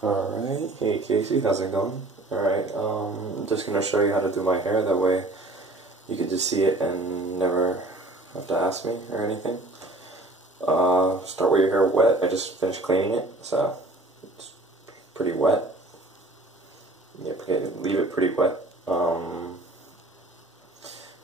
Alright, hey Casey, how's it going? Alright, I'm just going to show you how to do my hair, that way you could just see it and never have to ask me or anything. Start with your hair wet. I just finished cleaning it, so it's pretty wet. Yeah, leave it pretty wet.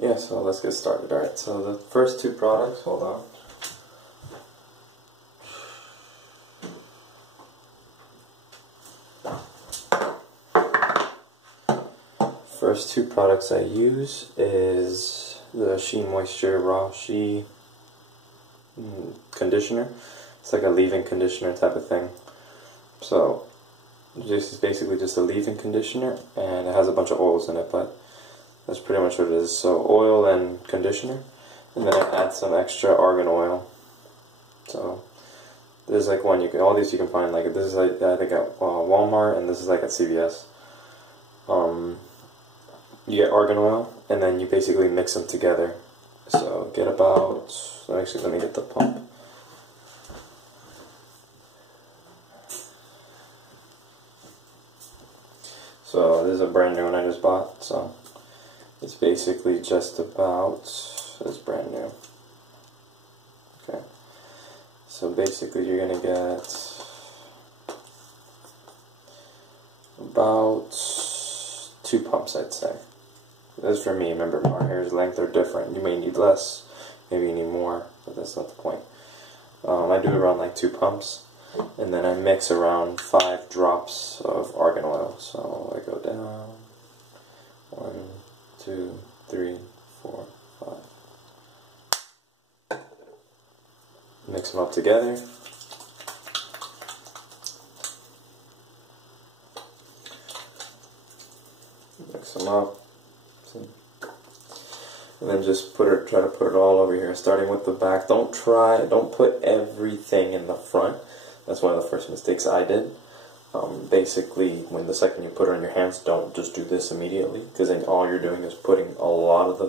Yeah, so let's get started. Alright, so the first two products, hold on. First two products I use is the She Moisture Raw She conditioner. It's like a leave-in conditioner type of thing. So this is basically just a leave-in conditioner, and it has a bunch of oils in it, but that's pretty much what it is. So oil and conditioner, and then I add some extra argan oil. So there's like one all these you can find, like this is like I think at Walmart, and this is like at CVS. You get argan oil, and then you basically mix them together. So get about, actually let me get the pump. So this is a brand new one I just bought, so it's basically just about, it's brand new. Okay, so basically you're going to get about 2 pumps, I'd say. That's for me. Remember, our hair's length are different. You may need less, maybe you need more, but that's not the point. I do around like 2 pumps, and then I mix around 5 drops of argan oil. So I go down 1, 2, 3, 4, 5. Mix them up together. Mix them up. And then just try to put it all over here, starting with the back. Don't put everything in the front. That's one of the first mistakes I did. Basically, the second you put it on your hands, don't just do this immediately, because then all you're doing is putting a lot of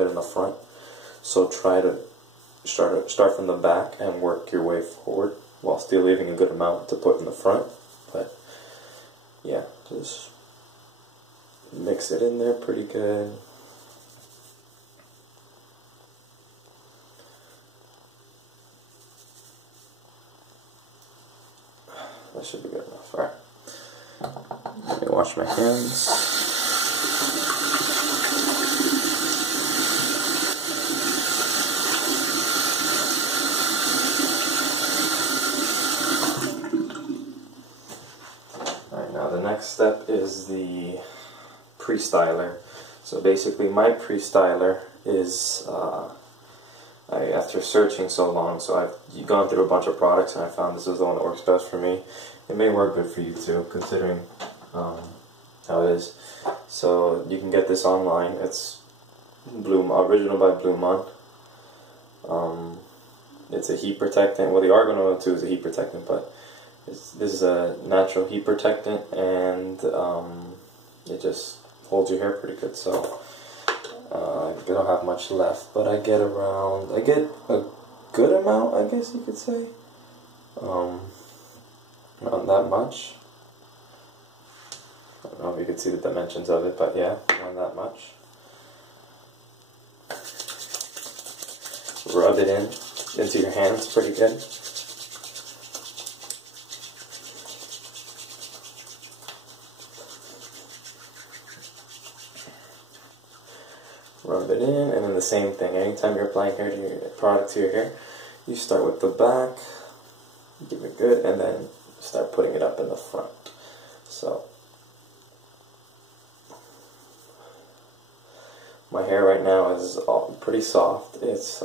it in the front. So try to start from the back and work your way forward, while still leaving a good amount to put in the front. But yeah, just mix it in there pretty good. That should be good enough. Alright. Let me wash my hands. Alright, now the next step is the pre-styler. So basically my pre-styler is after searching so long, so I've gone through a bunch of products, and I found this is the one that works best for me. It may work good for you too, considering how it is. So you can get this online. It's original by Blue Mon. It's a heat protectant. Well, the argan oil too is a heat protectant, but this is a natural heat protectant, and it just holds your hair pretty good. So I don't have much left, but I get a good amount, I guess you could say. Not that much. I don't know if you can see the dimensions of it, but yeah, not that much. Rub it into your hands pretty good. Rub it in, and then the same thing. Anytime you're applying product to your hair, you start with the back, give it good, and then start putting it up in the front. So my hair right now is pretty soft. It's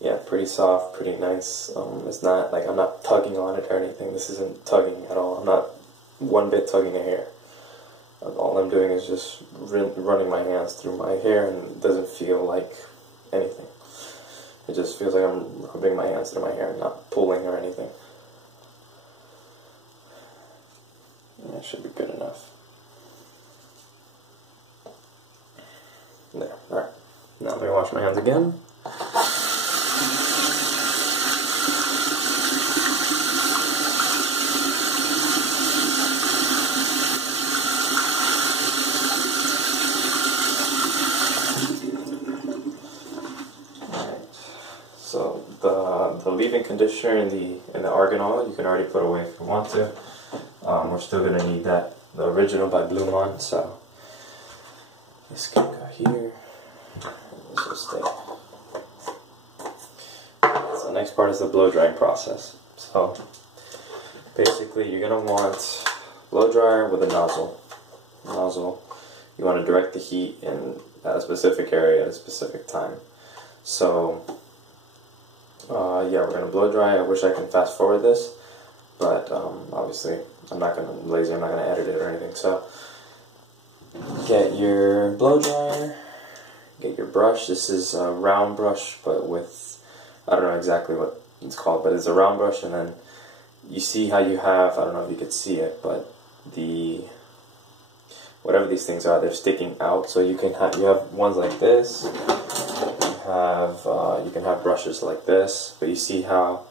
yeah, pretty soft, pretty nice. It's not like I'm not tugging on it or anything. This isn't tugging at all. I'm not one bit tugging a hair. All I'm doing is just running my hands through my hair, and it doesn't feel like anything. It just feels like I'm rubbing my hands through my hair, not pulling or anything. That should be good enough. There, alright. Now I'm going to wash my hands again. conditioner in the argan oil. You can already put away if you want to. We're still going to need that, the original by Blue Mon, so this can go here. This will stay. So the next part is the blow drying process. So basically you're going to want blow dryer with a nozzle. You want to direct the heat in a specific area at a specific time. So yeah, we're going to blow dry. I wish I can fast forward this, but obviously I'm not going to lazy, I'm not going to edit it or anything. So get your blow dryer, get your brush. This is a round brush, but with, I don't know exactly what it's called, but it's a round brush. And then you see how you have, I don't know if you could see it, but whatever these things are, they're sticking out. So you have ones like this. You can have brushes like this, but you see how,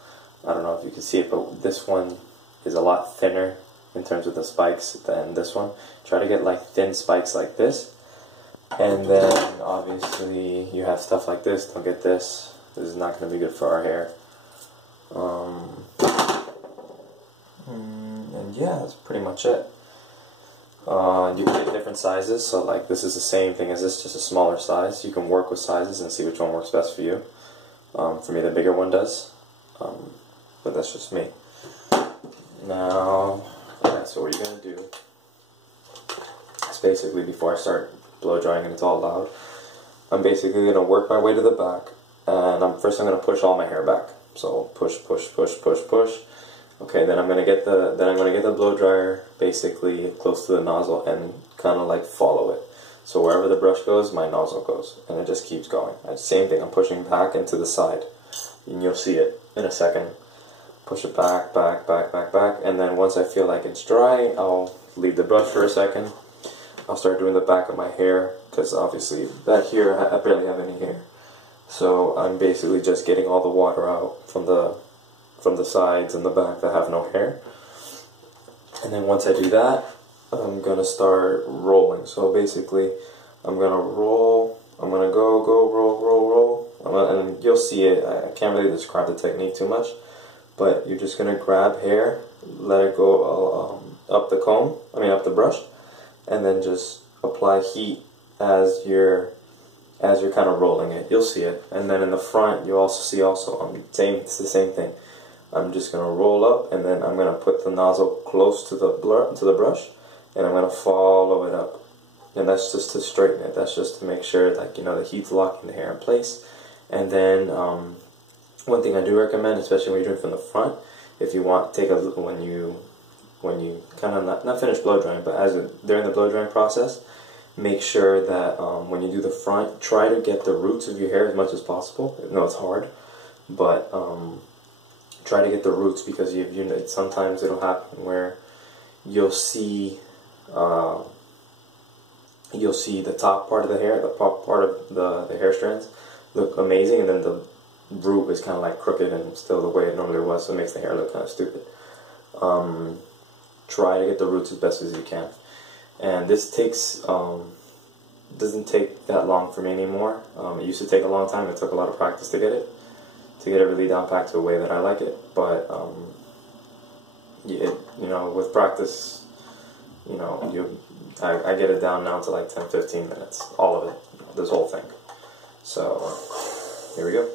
I don't know if you can see it, but this one is a lot thinner in terms of the spikes than this one. Try to get like thin spikes like this, and then obviously you have stuff like this. Don't get this. This is not going to be good for our hair. And yeah, that's pretty much it. You can get different sizes, so like this is the same thing as this, just a smaller size. You can work with sizes and see which one works best for you. For me, the bigger one does, but that's just me. Now, yeah, so what you're going to do is basically, before I start blow drying and it's all loud, I'm basically going to work my way to the back, and first I'm going to push all my hair back. So push, push, push, push, push. Okay, then I'm gonna get the blow dryer basically close to the nozzle and kind of like follow it. So wherever the brush goes, my nozzle goes, and it just keeps going. Same thing. I'm pushing back and to the side, and you'll see it in a second. Push it back, back, back, back, back, and then once I feel like it's dry, I'll leave the brush for a second. I'll start doing the back of my hair, because obviously back here I barely have any hair. So I'm basically just getting all the water out from the sides and the back that have no hair. And then once I do that, I'm going to start rolling. So basically, I'm going to roll, I'm going to go, roll, and you'll see it. I can't really describe the technique too much, but you're just going to grab hair, let it go up the brush, and then just apply heat as you're kind of rolling it. You'll see it. And then in the front, you also see it's the same thing. I'm just going to roll up, and then I'm going to put the nozzle close to the brush, and I'm going to follow it up. And that's just to straighten it. That's just to make sure that, you know, the heat's locking the hair in place. And then one thing I do recommend, especially when you're doing from the front, if you want, when you kind of not finish blow drying, but during the blow drying process, make sure that when you do the front, try to get the roots of your hair as much as possible. I know it's hard, but try to get the roots, because sometimes it'll happen where you'll see the top part of the hair, the top part of the hair strands look amazing, and then the root is kind of like crooked and still the way it normally was, so it makes the hair look kind of stupid. Try to get the roots as best as you can, and this doesn't take that long for me anymore. It used to take a long time. It took a lot of practice to get it really down packed to a way that I like it, but with practice, I get it down now to like 10-15 minutes, all of it, this whole thing. So here we go.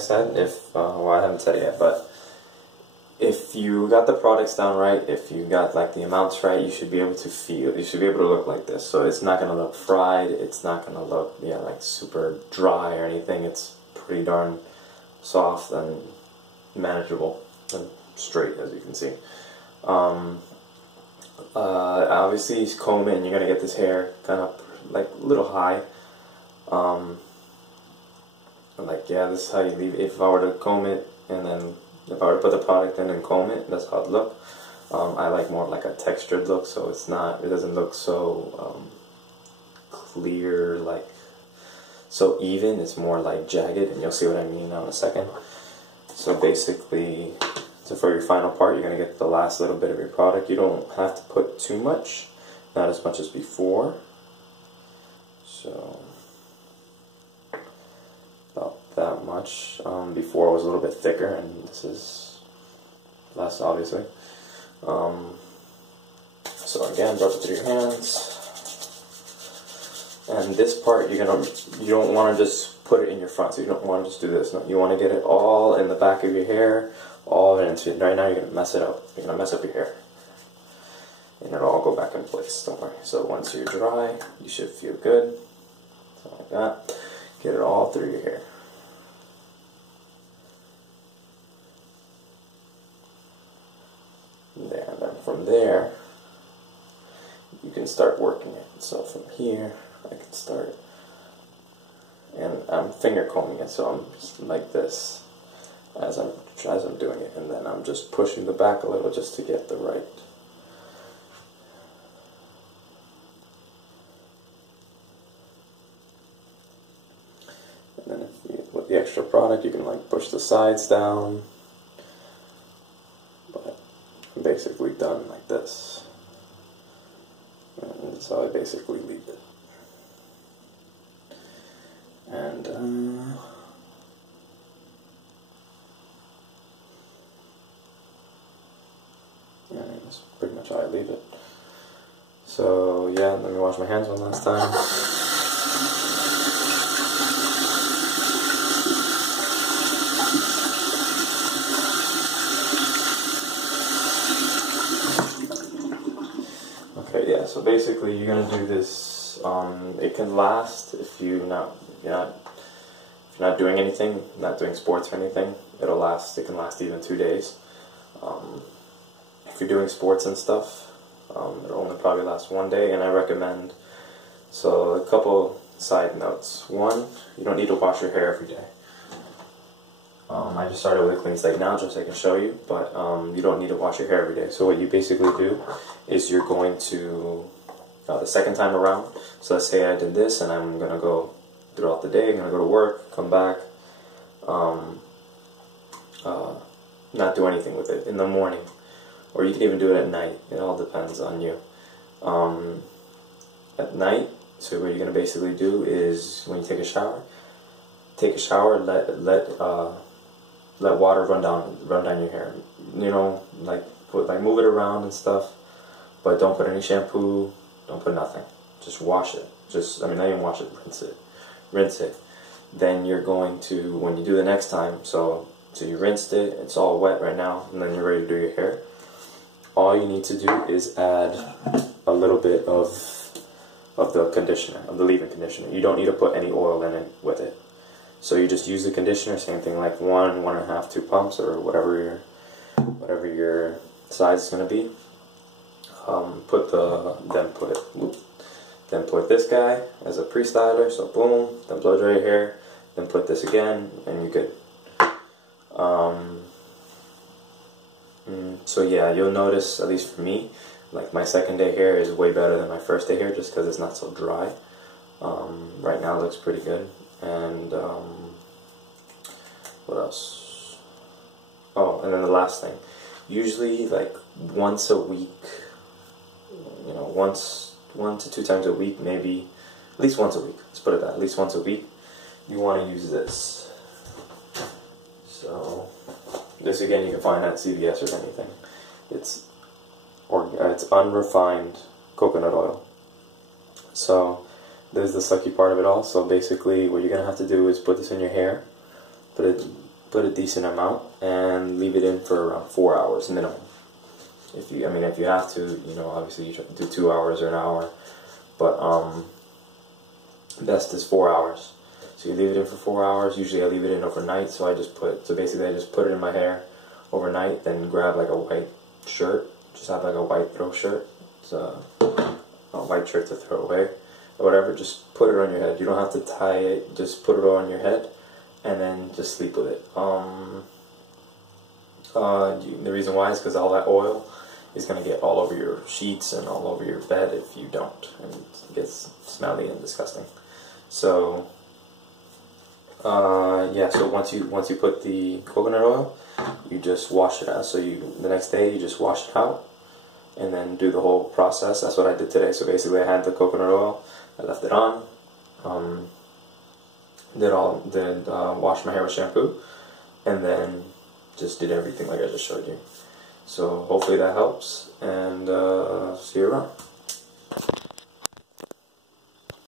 said, if well, I haven't said it yet, but if you got the products down right, if you got like the amounts right, you should be able to feel, you should be able to look like this. So it's not going to look fried, it's not going to look, yeah, like super dry or anything. It's pretty darn soft and manageable and straight, as you can see. Obviously comb it and you're going to get this hair kind of like a little high. Like, yeah, this is how you leave it. If I were to comb it and then if I were to put the product in and comb it, that's how it look. I like more like a textured look, so it's not, it doesn't look so clear, like so even. It's more like jagged, and you'll see what I mean now in a second. So basically, so for your final part, you're going to get the last little bit of your product. You don't have to put too much, not as much as before. So about that much. Before it was a little bit thicker, and this is less, obviously. So again, rub it through your hands. And this part, you don't want to just put it in your front, so you don't want to just do this. No, you want to get it all in the back of your hair, all into it. Right now, you're going to mess it up. You're going to mess up your hair. And it'll all go back in place, don't worry. So once you're dry, you should feel good. Something like that. Get it all through your hair. There, and then from there, you can start working it. So from here, I can start, and I'm finger combing it, so I'm just like this as I'm doing it, and then I'm just pushing the back a little just to get the right. And then with the extra product, you can like push the sides down. But I'm basically done like this. And that's how I basically leave it. And yeah, that's pretty much how I leave it. So yeah, let me wash my hands one last time. Okay, yeah, so basically you're going to do this, it can last if you're not doing anything, not doing sports or anything, it can last even 2 days. If you're doing sports and stuff, it'll only probably last 1 day, and I recommend, so a couple side notes. One, you don't need to wash your hair every day. I just started with a clean slate now just so I can show you, but you don't need to wash your hair every day. So what you basically do is you're going to, the second time around, so let's say I did this and I'm going to go throughout the day, I'm going to go to work, come back, not do anything with it in the morning, or you can even do it at night. It all depends on you. At night, so what you're going to basically do is when you take a shower, let water run down your hair. You know, like move it around and stuff, but don't put any shampoo. Don't put nothing. Just wash it. Not even wash it. Rinse it. Then you're going to, when you do the next time, so you rinsed it. It's all wet right now, and then you're ready to do your hair. All you need to do is add a little bit of the conditioner, of the leave-in conditioner. You don't need to put any oil in it with it. So you just use the conditioner, same thing, like 1, 1.5, 2 pumps, or whatever your size is going to be. Then put this guy as a pre-styler, so boom, then blow dry your hair, then put this again, and you're good. So yeah, you'll notice, at least for me, like my second day hair is way better than my first day hair just because it's not so dry. Right now it looks pretty good. And what else? Oh, and then the last thing. Usually like once a week, you know, 1 to 2 times a week, maybe at least once a week. Let's put it that, at least once a week, you want to use this. So this again you can find at CVS or anything. It's unrefined coconut oil. So this is the sucky part of it all. So basically what you're going to have to do is put this in your hair, put it put a decent amount and leave it in for around 4 hours minimum. If you have to, obviously you try to do 2 hours or an hour, but best is 4 hours. So you leave it in for 4 hours. Usually I leave it in overnight, so basically I just put it in my hair overnight, then grab like a white shirt, just have like a white throw shirt. It's a white shirt to throw away, or whatever, just put it on your head. You don't have to tie it, just put it on your head, and then just sleep with it. The reason why is because all that oil is going to get all over your sheets and all over your bed if you don't, and it gets smelly and disgusting. So yeah, so once you put the coconut oil, you just wash it out. So the next day you just wash it out and then do the whole process. That's what I did today. So basically I had the coconut oil, I left it on, washed my hair with shampoo, and then just did everything like I just showed you. So hopefully that helps, and see you around.